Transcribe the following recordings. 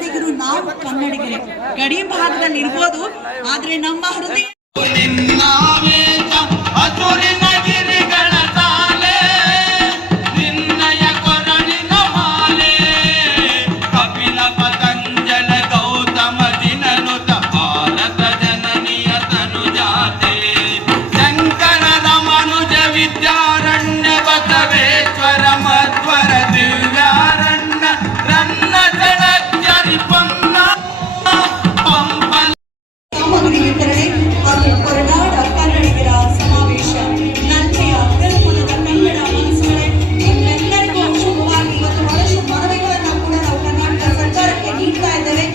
ಕನ್ನಡಿಗರು ನಾವು ಕನ್ನಡಿಗರೇ. ಗಡಿ ಭಾಗದಲ್ಲಿ ಇರ್ಬೋದು, ಆದ್ರೆ ನಮ್ಮ ಹೃದಯ ವಿತರಣೆ ಹಾಗೂ ಕೊರನಾಡ ಕನ್ನಡಿಗರ ಸಮಾವೇಶ ನಲ್ಮೆಯ ತಿರುಮಲದ ಕನ್ನಡ ಮನಸ್ಸುಗಳೇ, ನಿಮ್ಮೆಲ್ಲರಿಗೂ ಶುಭವಾಗಿ ಇವತ್ತು ಬಹಳಷ್ಟು ಮನವಿಗಳನ್ನು ಕೂಡ ನಾವು ಕರ್ನಾಟಕ ಸರ್ಕಾರಕ್ಕೆ ನೀಡ್ತಾ ಇದ್ದೇವೆ.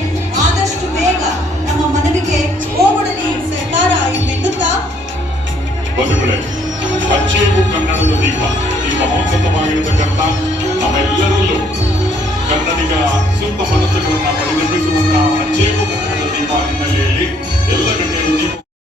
ಆದಷ್ಟು ಬೇಗ ನಮ್ಮ ಮನವಿಗೆ ಓಗೊಡಲಿ ಸರ್ಕಾರ ಎನ್ನುತ್ತಾ ಬಂಧುಗಳೇ, ಅಚ್ಚೇವು ಕನ್ನಡದ ದೀಪ ಈ ಮಹೋನ್ನತವಾಗಿರತಕ್ಕಂಥ ನಮ್ಮೆಲ್ಲರಲ್ಲೂ ಕನ್ನಡಿಗ ಸುತ್ತ ಮನಸ್ಸುಗಳನ್ನು ಪರಿಣಮಿಸುವಂತಹ ಅಚ್ಚೇವು ಕನ್ನಡದ ದೀಪ ಹಿನ್ನೆಲೆಯಲ್ಲಿ ಎಲ್ಲ ಗಣ್ಯರು